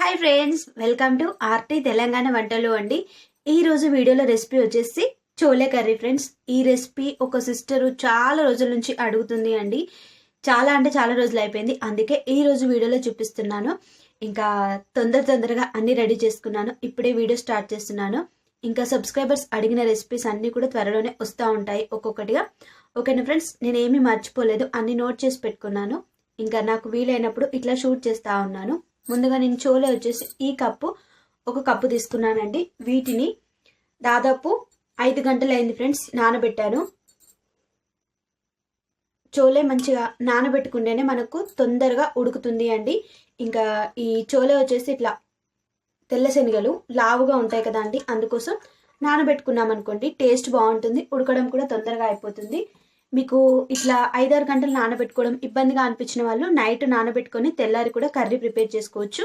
Hi friends, welcome to RT Telangana వంటలు అండి. ఈ రోజు వీడియోలో రెసిపీ వచ్చేసి చోలే కర్రీ ఫ్రెండ్స్. ఈ రెసిపీ ఒక సిస్టర్ చాలా రోజుల నుంచి అడుగుతుంది అండి. చాలా అంటే చాలా రోజులు అయిపోయింది, అందుకే ఈ రోజు వీడియోలో చూపిస్తున్నాను. ఇంకా తొందరగా అన్ని రెడీ చేసుకున్నాను, ఇప్పుడే వీడియో స్టార్ట్ చేస్తున్నాను. ఇంకా సబ్స్క్రైబర్స్ అడిగిన రెసిపీస్ అన్నీ కూడా త్వరలోనే వస్తూ ఉంటాయి ఒక్కొక్కటిగా. ఓకేనా ఫ్రెండ్స్, నేనేమీ మర్చిపోలేదు, అన్ని నోట్ చేసి పెట్టుకున్నాను. ఇంకా నాకు వీలైనప్పుడు ఇట్లా షూట్ చేస్తూ ఉన్నాను. ముందుగా నేను చోలే వచ్చేసి ఒక కప్పు తీసుకున్నానండి. వీటిని దాదాపు 5 గంటలు అయింది ఫ్రెండ్స్ నానబెట్టాను. చోలే మంచిగా నానబెట్టుకుంటేనే మనకు తొందరగా ఉడుకుతుంది అండి. ఇంకా ఈ చోలే వచ్చేసి ఇట్లా తెల్ల శనగలు లావుగా ఉంటాయి కదా అండి, అందుకోసం నానబెట్టుకున్నాం అనుకోండి టేస్ట్ బాగుంటుంది, ఉడకడం కూడా తొందరగా అయిపోతుంది. మీకు ఇట్లా 5-6 గంటలు నానబెట్టుకోవడం ఇబ్బందిగా అనిపించిన వాళ్ళు నైట్ నానబెట్టుకొని తెల్లారి కూడా కర్రీ ప్రిపేర్ చేసుకోవచ్చు.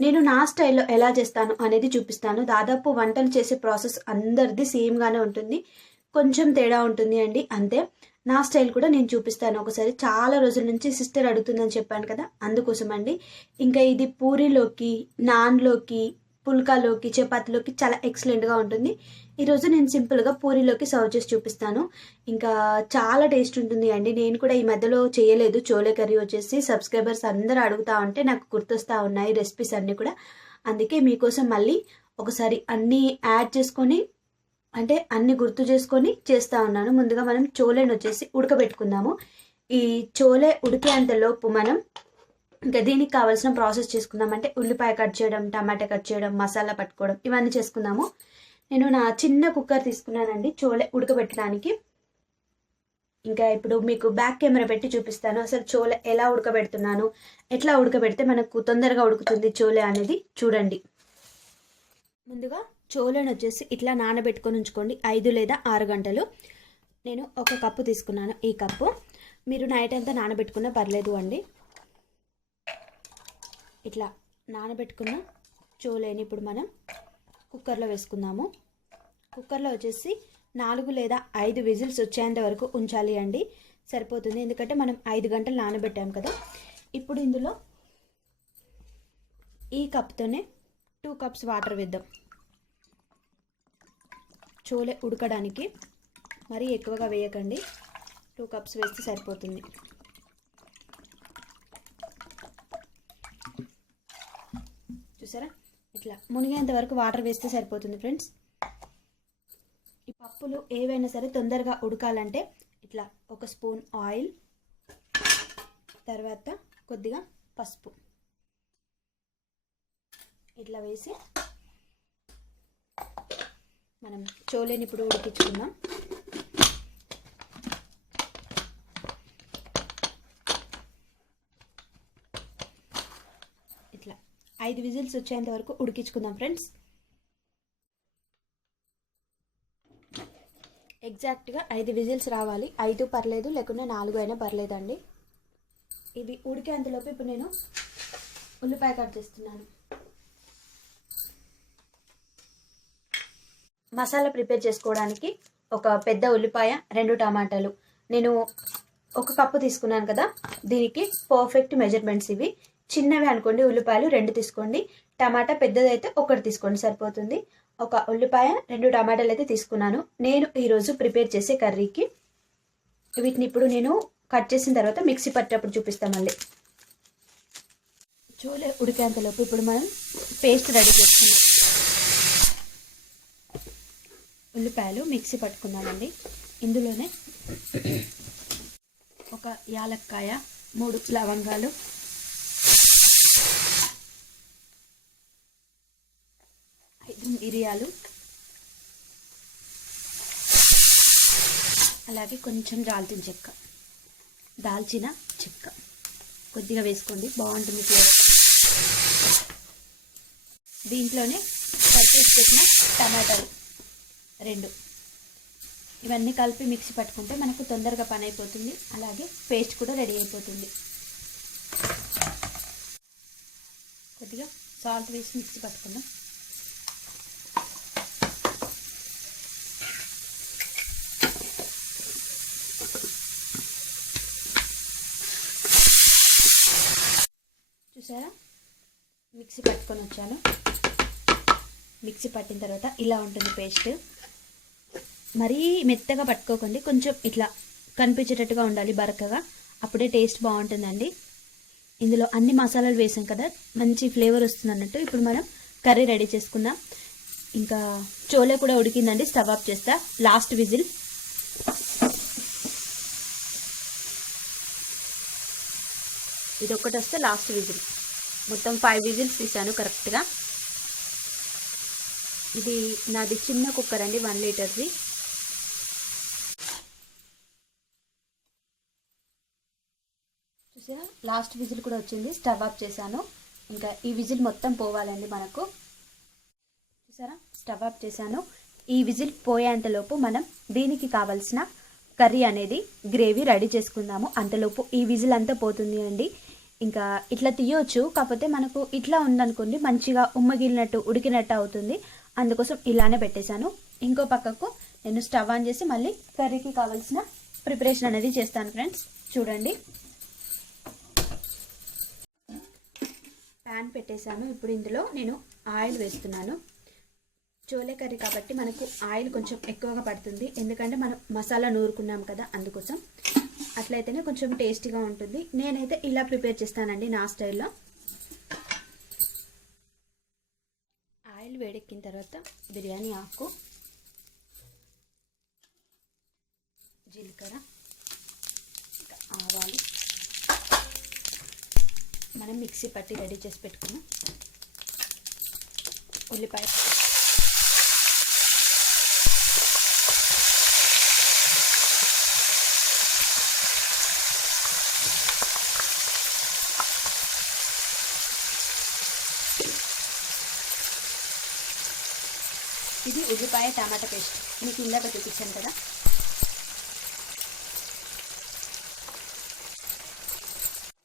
నేను నా స్టైల్లో ఎలా చేస్తాను అనేది చూపిస్తాను. దాదాపు వంటలు చేసే ప్రాసెస్ అందరిది సేమ్గానే ఉంటుంది, కొంచెం తేడా ఉంటుంది అండి, అంతే. నా స్టైల్ కూడా నేను చూపిస్తాను ఒకసారి. చాలా రోజుల నుంచి సిస్టర్ అడుగుతుందని చెప్పాను కదా, అందుకోసం అండి. ఇంకా ఇది పూరీలోకి, నాన్లోకి, పుల్కాలోకి, చపాతీలోకి చాలా ఎక్సలెంట్గా ఉంటుంది. ఈరోజు నేను సింపుల్గా పూరీలోకి సర్వ్ చేసి చూపిస్తాను. ఇంకా చాలా టేస్ట్ ఉంటుంది అండి. నేను కూడా ఈ మధ్యలో చేయలేదు చోలే కర్రీ వచ్చేసి, సబ్స్క్రైబర్స్ అందరూ అడుగుతూ ఉంటే నాకు గుర్తొస్తూ ఉన్నాయి రెసిపీస్ అన్నీ కూడా. అందుకే మీకోసం మళ్ళీ ఒకసారి అన్నీ యాడ్ చేసుకొని, అంటే అన్ని గుర్తు చేసుకొని చేస్తూ ఉన్నాను. ముందుగా మనం చోలేని వచ్చేసి ఉడకబెట్టుకుందాము. ఈ చోలే ఉడికేంత లోపు మనం ఇంకా దీనికి కావాల్సిన ప్రాసెస్ చేసుకుందాం. అంటే ఉల్లిపాయ కట్ చేయడం, టమాటా కట్ చేయడం, మసాలా పట్టుకోవడం, ఇవన్నీ చేసుకుందాము. నేను నా చిన్న కుక్కర్ తీసుకున్నానండి చోలే ఉడకబెట్టడానికి. ఇంకా ఇప్పుడు మీకు బ్యాక్ కెమెరా పెట్టి చూపిస్తాను అసలు చోలే ఎలా ఉడకబెడుతున్నాను, ఎట్లా ఉడకబెడితే మనకు తొందరగా ఉడుకుతుంది చోలే అనేది చూడండి. ముందుగా చోలేని వచ్చేసి ఇట్లా నానబెట్టుకొని ఉంచుకోండి 5 లేదా 6 గంటలు. నేను ఒక కప్పు తీసుకున్నాను. ఈ కప్పు మీరు నైట్ అంతా నానబెట్టుకున్నా పర్లేదు అండి. ఇట్లా నానబెట్టుకున్న చోలేని ఇప్పుడు మనం కుక్కర్లో వేసుకుందాము. కుక్కర్లో వచ్చేసి 4 లేదా 5 విజిల్స్ వచ్చేంత వరకు ఉంచాలి అండి, సరిపోతుంది. ఎందుకంటే మనం 5 గంటలు నానబెట్టాం కదా. ఇప్పుడు ఇందులో ఈ కప్తోనే 2 కప్స్ వాటర్ వేద్దాం. చోలే ఉడకడానికి మరీ ఎక్కువగా వేయకండి, 2 కప్స్ వేస్తే సరిపోతుంది. చూసారా, ఇట్లా మునిగేంత వరకు వాటర్ వేస్తే సరిపోతుంది ఫ్రెండ్స్. ఈ పప్పులు ఏవైనా సరే తొందరగా ఉడకాలంటే ఇట్లా 1 స్పూన్ ఆయిల్, తర్వాత కొద్దిగా పసుపు ఇట్లా వేసి మనం చోలేని ఇప్పుడు ఉడికించుకుందాం. ఇట్లా 5 విజిల్స్ వచ్చేంత వరకు ఉడికించుకుందాం ఫ్రెండ్స్. ఎగ్జాక్ట్గా 5 విజిల్స్ రావాలి. 5 పర్లేదు, లేకుంటే 4 అయినా పర్లేదండి. ఇది ఉడికేంతలోపు ఇప్పుడు నేను ఉల్లిపాయ కట్ చేస్తున్నాను. మసాలా ప్రిపేర్ చేసుకోవడానికి ఒక పెద్ద ఉల్లిపాయ, 2 టమాటాలు. నేను 1 కప్పు తీసుకున్నాను కదా, దీనికి పర్ఫెక్ట్ మెజర్మెంట్స్ ఇవి. చిన్నవి అనుకోండి ఉల్లిపాయలు 2 తీసుకోండి, టమాటా పెద్దదైతే 1 తీసుకోండి సరిపోతుంది. 1 ఉల్లిపాయ, 2 టమాటాలు అయితే తీసుకున్నాను. నేను ఈరోజు ప్రిపేర్ చేసే కర్రీకి వీటిని ఇప్పుడు నేను కట్ చేసిన తర్వాత మిక్సీ పట్టేటప్పుడు చూపిస్తాను మళ్ళీ. చోలే ఉడికేంతలోపు ఇప్పుడు మనం పేస్ట్ రెడీ చేసుకున్నాం. ఉల్లిపాయలు మిక్సీ పట్టుకున్నామండి. ఇందులోనే 1 యాలక్కాయ, 3 లవంగాలు, 5 మిరియాలు, అలాగే కొంచెం దాల్చిన చెక్క కొద్దిగా వేసుకోండి, బాగుంటుంది ఫ్లేవర్. దీంట్లోనే కట్ చేసి పెట్టిన టమాటాలు 2, ఇవన్నీ కలిపి మిక్సీ పట్టుకుంటే మనకు తొందరగా పని అయిపోతుంది, అలాగే పేస్ట్ కూడా రెడీ అయిపోతుంది. కొద్దిగా సాల్ట్ వేసి మిక్సీ పట్టుకుందాం. చూసారా, మిక్సీ పట్టుకొని వచ్చాను. మిక్సీ పట్టిన తర్వాత ఇలా ఉంటుంది పేస్ట్. మరీ మెత్తగా పట్టుకోకండి, కొంచెం ఇట్లా కనిపించేటట్టుగా ఉండాలి బరకగా, అప్పుడే టేస్ట్ బాగుంటుందండి. ఇందులో అన్ని మసాలాలు వేసాం కదా, మంచి ఫ్లేవర్ వస్తుంది అన్నట్టు. ఇప్పుడు మనం కర్రీ రెడీ చేసుకుందాం. ఇంకా చోలే కూడా ఉడికిందండి, స్టవ్ ఆఫ్ చేస్తా. Last whistle. ఇది ఒక్కటి వస్తే లాస్ట్ విజిల్. మొత్తం 5 విజిల్స్ తీసాను కరెక్ట్గా. ఇది నాది చిన్న కుక్కర్ అండి, 1 లీటర్ది. చూసారా, లాస్ట్ విజిల్ కూడా వచ్చింది. స్టవ్ ఆఫ్ చేశాను. ఇంకా ఈ విజిల్ మొత్తం పోవాలండి మనకు. చూసారా, స్టవ్ ఆఫ్ చేశాను. ఈ విజిల్ పోయేంతలోపు మనం దీనికి కావాల్సిన కర్రీ అనేది గ్రేవీ రెడీ చేసుకుందాము. అంతలోపు ఈ విజిల్ అంతా పోతుంది అండి. ఇంకా ఇట్లా తీయవచ్చు, కాకపోతే మనకు ఇట్లా ఉందనుకోండి మంచిగా ఉమ్మగిలినట్టు ఉడికినట్టు అవుతుంది. అందుకోసం ఇలానే పెట్టేశాను. ఇంకో పక్కకు నేను స్టవ్ ఆన్ చేసి మళ్ళీ కర్రీకి కావాల్సిన ప్రిపరేషన్ అనేది చేస్తాను ఫ్రెండ్స్. చూడండి, ప్యాన్ పెట్టేశాను. ఇప్పుడు ఇందులో నేను ఆయిల్ వేస్తున్నాను. చోలే కర్రీ కాబట్టి మనకు ఆయిల్ కొంచెం ఎక్కువగా పడుతుంది, ఎందుకంటే మనం మసాలా నూరుకున్నాం కదా, అందుకోసం. అట్లయితేనే కొంచెం టేస్టీగా ఉంటుంది. నేనైతే ఇలా ప్రిపేర్ చేస్తానండి నా స్టైల్లో. ఆయిల్ వేడెక్కిన తర్వాత బిర్యానీ ఆకు, జీలకర్ర, ఆవాలు, మనం మిక్సీ పట్టి రెడీ చేసి పెట్టుకున్నాం ఉల్లిపాయ, ఇది ఉల్లిపాయ టమాటా పేస్ట్ మీకు ఇందాక చూపించాను కదా.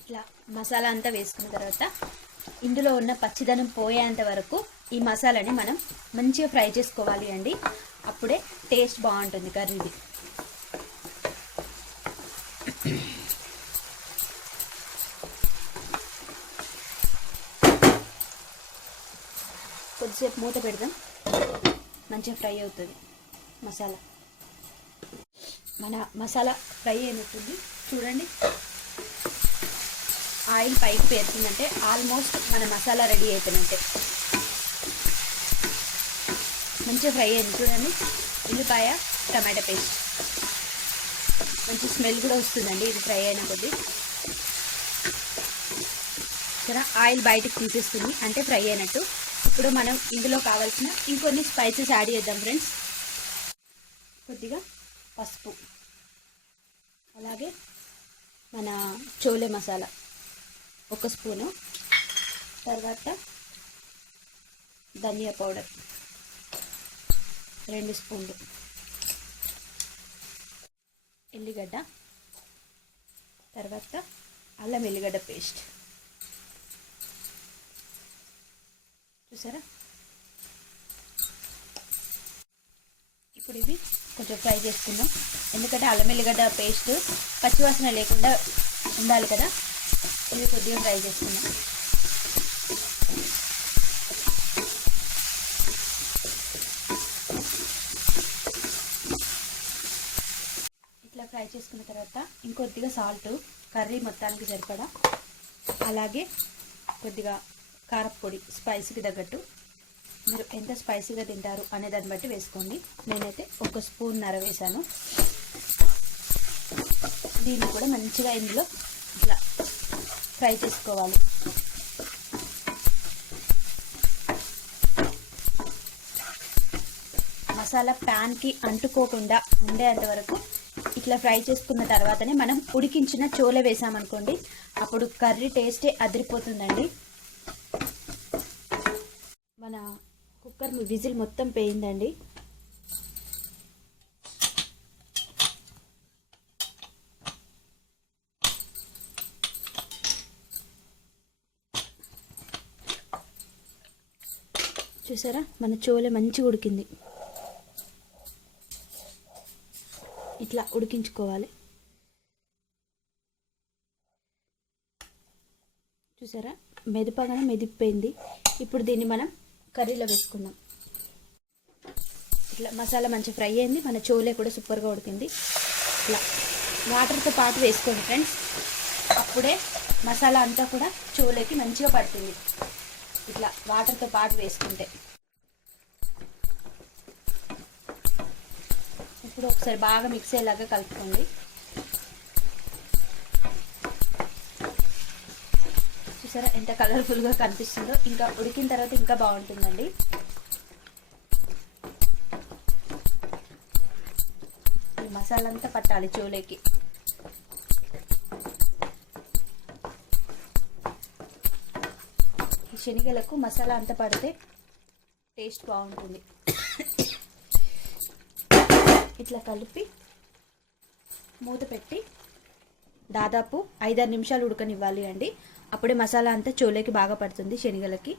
ఇట్లా మసాలా అంతా వేసుకున్న తర్వాత ఇందులో ఉన్న పచ్చిదనం పోయేంత వరకు ఈ మసాలాని మనం మంచిగా ఫ్రై చేసుకోవాలి అండి. అప్పుడే టేస్ట్ బాగుంటుంది కర్రీది. కొద్దిసేపు మూత పెడదాం, మంచిగా ఫ్రై అవుతుంది మసాలా. మన మసాలా ఫ్రై అయినట్టుంది చూడండి. ఆయిల్ పైకి పేరుతుందంటే ఆల్మోస్ట్ మన మసాలా రెడీ అయిపోయినట్టే. మంచిగా ఫ్రై అయింది చూడండి. ఉల్లిపాయ టమాటా పేస్ట్ మంచి స్మెల్ కూడా వస్తుందండి ఇది ఫ్రై అయిన కొద్దీ. సరే, ఆయిల్ బయటకు తీసేస్తుంది అంటే ఫ్రై అయినట్టు. ఇప్పుడు మనం ఇందులో కావాల్సిన ఇంకొన్ని స్పైసెస్ యాడ్ చేద్దాం ఫ్రెండ్స్. కొద్దిగా పసుపు, అలాగే మన చోలే మసాలా 1 స్పూను, తర్వాత ధనియా పౌడర్ 2 స్పూన్లు, ఎల్లిగడ్డ, తర్వాత అల్లం ఎల్లిగడ్డ పేస్ట్. చూసారా, ఇప్పుడు ఇది కొంచెం ఫ్రై చేసుకుందాం. ఎందుకంటే అల్లం ఎల్లిగడ్డ పేస్ట్ పచ్చివాసన లేకుండా ఉండాలి కదా. ఇది కొద్దిగా ఫ్రై చేసుకుందాం. ఇట్లా ఫ్రై చేసుకున్న తర్వాత ఇంకొద్దిగా సాల్ట్, కర్రీ మొత్తానికి సరిపడా, అలాగే కొద్దిగా కారపొడి స్పైసీకి తగ్గట్టు. మీరు ఎంత స్పైసీగా తింటారు అనే దాన్ని బట్టి వేసుకోండి. నేనైతే 1 స్పూన్నర వేసాను. దీన్ని కూడా మంచిగా ఇందులో ఇట్లా ఫ్రై చేసుకోవాలి. మసాలా ప్యాన్కి అంటుకోకుండా ఉండేంత వరకు ఇట్లా ఫ్రై చేసుకున్న తర్వాతనే మనం ఉడికించిన చోలే వేసామనుకోండి, అప్పుడు కర్రీ టేస్టే అదిరిపోతుందండి. మన కుక్కర్ విజిల్ మొత్తం పోయిందండి. చూసారా, మన చోలే మంచిగా ఉడికింది. ఇట్లా ఉడికించుకోవాలి. చూసారా, మెదపగానే మెదిపోయింది. ఇప్పుడు దీన్ని మనం కర్రీలో వేసుకుందాం. ఇట్లా మసాలా మంచిగా ఫ్రై అయింది. మన చోలే కూడా సూపర్గా ఉడికింది. ఇట్లా వాటర్తో పాటు వేసుకోండి ఫ్రెండ్స్, అప్పుడే మసాలా అంతా కూడా చోలేకి మంచిగా పడుతుంది. ఇట్లా వాటర్తో పాటు వేసుకుంటే. ఇప్పుడు ఒకసారి బాగా మిక్స్ అయ్యేలాగా కలుపుకోండి. చూసారా ఎంత కలర్ఫుల్గా కనిపిస్తుందో. ఇంకా ఉడికిన తర్వాత ఇంకా బాగుంటుందండి. ఈ మసాలా అంతా పట్టాలి చోలేకి. ఈ శనగలకు మసాలా అంతా పడితే టేస్ట్ బాగుంటుంది. ఇట్లా కలిపి మూత పెట్టి దాదాపు 5-6 నిమిషాలు ఉడకనివ్వాలి అండి. అప్పుడే మసాలా అంతా చోలేకి బాగా పడుతుంది శనగలకి.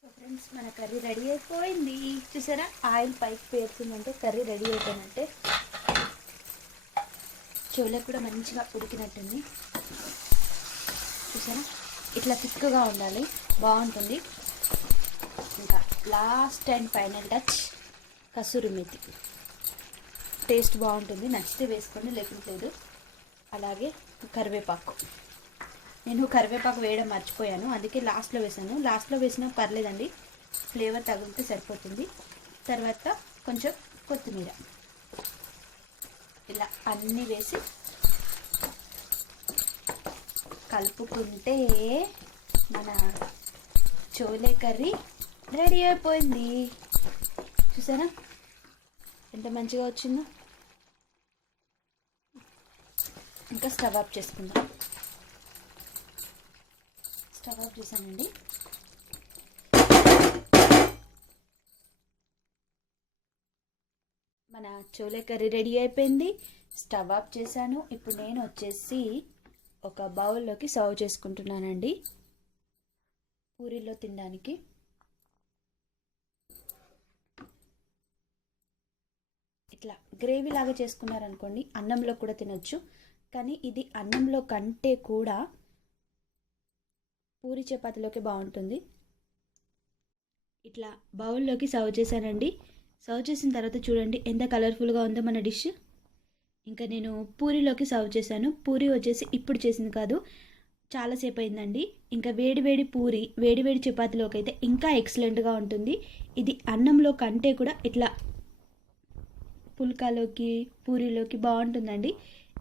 సో ఫ్రెండ్స్, మన కర్రీ రెడీ అయిపోయింది. చూసారా ఆయిల్ పైకి పేరుతుందంటే కర్రీ రెడీ అయిపోయినట్టే. చోలే కూడా మంచిగా ఉడికినట్టుంది. చూసారా ఇట్లా థిక్గా ఉండాలి, బాగుంటుంది. ఇంకా last and final touch kasuri methi. Taste బాగుంటుంది, నచ్చితే వేసుకోండి, లేకపోలేదు. అలాగే కరివేపాకు. నేను కరివేపాకు వేయడం మర్చిపోయాను, అందుకే లాస్ట్లో వేసాను. లాస్ట్లో వేసినా పర్లేదండి, ఫ్లేవర్ తగిలితే సరిపోతుంది. తర్వాత కొంచెం కొత్తిమీర. ఇలా అన్నీ వేసి కలుపుకుంటే మన చోలే కర్రీ రెడీ అయిపోయింది. చూసారా ఎంత మంచిగా వచ్చిందో. ఇంకా స్టవ్ ఆఫ్ చేసుకుందాం. స్టవ్ ఆఫ్ చేశానండి. మన చోలే కర్రీ రెడీ అయిపోయింది. స్టవ్ ఆఫ్ చేశాను. ఇప్పుడు నేను వచ్చేసి ఒక బౌల్లోకి సర్వ్ చేసుకుంటున్నానండి, పూరీలో తినడానికి. ఇట్లా గ్రేవీ లాగా చేసుకున్నారనుకోండి, అన్నంలో కూడా తినొచ్చు. కానీ ఇది అన్నంలో కంటే కూడా పూరి చపాతీలోకి బాగుంటుంది. ఇట్లా బౌల్లోకి సర్వ్ చేశానండి. సర్వ్ చేసిన తర్వాత చూడండి ఎంత కలర్ఫుల్గా ఉందో మన డిష్. ఇంకా నేను పూరీలోకి సర్వ్ చేశాను. పూరీ వచ్చేసి ఇప్పుడు చేసింది కాదు, చాలాసేపు అయిందండి. ఇంకా వేడివేడి పూరి వేడివేడి చపాతీలోకి అయితే ఇంకా ఎక్సలెంట్గా ఉంటుంది. ఇది అన్నంలో కంటే కూడా ఇట్లా పుల్కాలోకి పూరీలోకి బాగుంటుందండి.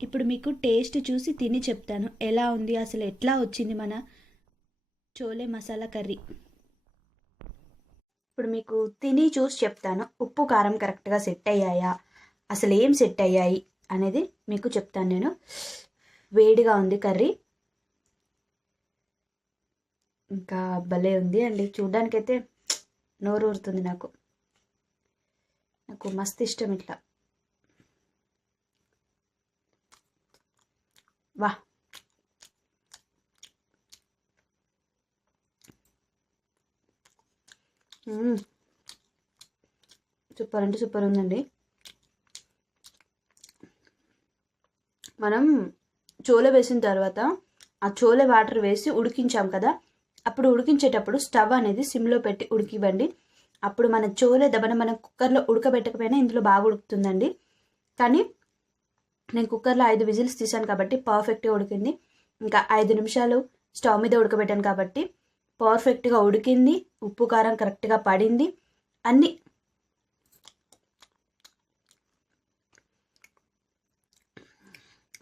ఇప్పుడు మీకు టేస్ట్ చూసి తిని చెప్తాను ఎలా ఉంది, అసలు ఎట్లా వచ్చింది మన చోలే మసాలా కర్రీ. ఇప్పుడు మీకు తిని చూసి చెప్తాను, ఉప్పు కారం కరెక్ట్గా సెట్ అయ్యాయా, అసలు ఏం సెట్ అయ్యాయి అనేది మీకు చెప్తాను నేను. వేడిగా ఉంది కర్రీ, ఇంకా భలే ఉంది అండి. చూడ్డానికైతే నోరు ఊరుతుంది. నాకు మస్తు ఇష్టం ఇట్లా. వా, సూపర్ అంటే సూపర్ ఉందండి. మనం చోలే వేసిన తర్వాత ఆ చోలే వాటర్ వేసి ఉడికించాం కదా, అప్పుడు ఉడికించేటప్పుడు స్టవ్ అనేది సిమ్లో పెట్టి ఉడికివ్వండి. అప్పుడు మన చోలే దబన మనం కుక్కర్లో ఉడకబెట్టకపోయినా ఇందులో బాగా ఉడుకుతుందండి. కానీ నేను కుక్కర్లో 5 విజిల్స్ తీసాను కాబట్టి పర్ఫెక్ట్గా ఉడికింది. ఇంకా 5 నిమిషాలు స్టవ్ మీద ఉడకబెట్టాను కాబట్టి పర్ఫెక్ట్గా ఉడికింది. ఉప్పు కారం కరెక్ట్గా పడింది. అన్నీ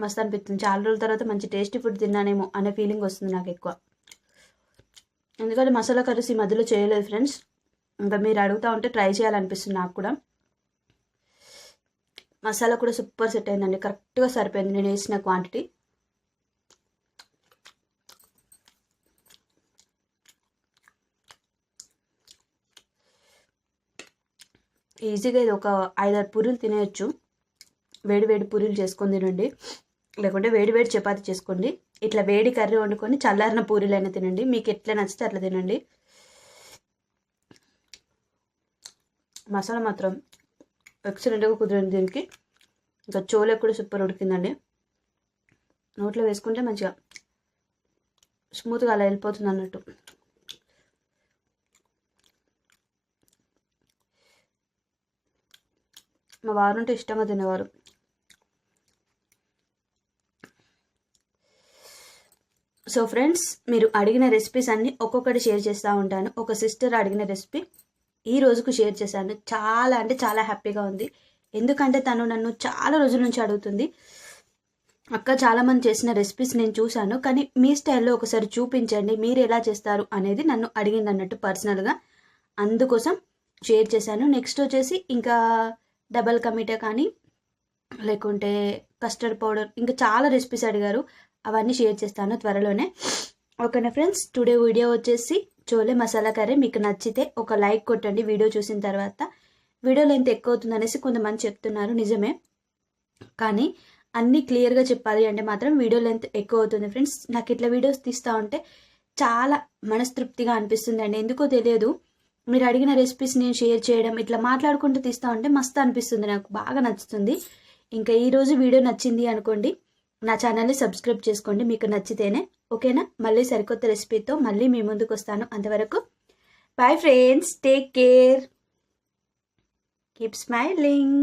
మస్తు అనిపిస్తుంది. చాలా రోజుల తర్వాత మంచి టేస్టీ ఫుడ్ తిన్నానేమో అనే ఫీలింగ్ వస్తుంది నాకు ఎక్కువ. ఎందుకంటే మసాలా కర్రీస్ ఈ మధ్యలో చేయలేదు ఫ్రెండ్స్. ఇంకా మీరు అడుగుతూ ఉంటే ట్రై చేయాలనిపిస్తుంది నాకు కూడా. మసాలా కూడా సూపర్ సెట్ అయిందండి, కరెక్ట్గా సరిపోయింది నేను వేసిన క్వాంటిటీ. ఈజీగా ఇది ఒక 5-6 పూరీలు తినేయచ్చు. వేడి వేడి పూరీలు చేసుకొని తినండి, లేకుంటే వేడి వేడి చపాతీ చేసుకోండి. ఇట్లా వేడి కర్రీ వండుకొని చల్లారిన పూరీలైనా తినండి, మీకు ఎట్లా నచ్చితే అట్లా తినండి. మసాలా మాత్రం ఎక్సలెంట్గా కుదిరింది దీనికి. ఇంకా చోలే కూడా సూపర్ ఉడికిందండి. నోట్లో వేసుకుంటే మంచిగా స్మూత్గా అలా వెళ్ళిపోతుంది అన్నట్టు. మా వారు ఉంటే ఇష్టంగా తినేవారు. సో ఫ్రెండ్స్, మీరు అడిగిన రెసిపీస్ అన్నీ ఒక్కొక్కటి షేర్ చేస్తూ ఉంటాను. ఒక సిస్టర్ అడిగిన రెసిపీ ఈ రోజుకు షేర్ చేశాను. చాలా అంటే చాలా హ్యాపీగా ఉంది. ఎందుకంటే తను నన్ను చాలా రోజుల నుంచి అడుగుతుంది, అక్క చాలామంది చేసిన రెసిపీస్ నేను చూశాను, కానీ మీ స్టైల్లో ఒకసారి చూపించండి, మీరు ఎలా చేస్తారు అనేది నన్ను అడిగింది అన్నట్టు పర్సనల్గా. అందుకోసం షేర్ చేశాను. నెక్స్ట్ వచ్చేసి ఇంకా డబల్ కమీటా కానీ లేకుంటే కస్టర్డ్ పౌడర్, ఇంకా చాలా రెసిపీస్ అడిగారు. అవన్నీ షేర్ చేస్తాను త్వరలోనే. ఓకేనా ఫ్రెండ్స్, టుడే వీడియో వచ్చేసి చోలే మసాలా కర్రీ. మీకు నచ్చితే ఒక లైక్ కొట్టండి వీడియో చూసిన తర్వాత. వీడియో లెంత్ ఎక్కువ అవుతుంది అనేసి కొంతమంది చెప్తున్నారు, నిజమే. కానీ అన్నీ క్లియర్గా చెప్పాలి అంటే మాత్రం వీడియో లెంత్ ఎక్కువ అవుతుంది ఫ్రెండ్స్. నాకు ఇట్లా వీడియోస్ తీస్తూ ఉంటే చాలా మనస్తృప్తిగా అనిపిస్తుంది అండి. ఎందుకో తెలియదు, మీరు అడిగిన రెసిపీస్ నేను షేర్ చేయడం, ఇట్లా మాట్లాడుకుంటూ తీస్తూ ఉంటే మస్తు అనిపిస్తుంది, నాకు బాగా నచ్చుతుంది. ఇంకా ఈరోజు వీడియో నచ్చింది అనుకోండి, నా ఛానల్ని సబ్స్క్రైబ్ చేసుకోండి మీకు నచ్చితేనే. ఓకేనా? మళ్ళీ సరికొత్త రెసిపీతో మళ్ళీ మీ ముందుకు వస్తాను. అంతవరకు bye friends, take care, keep smiling.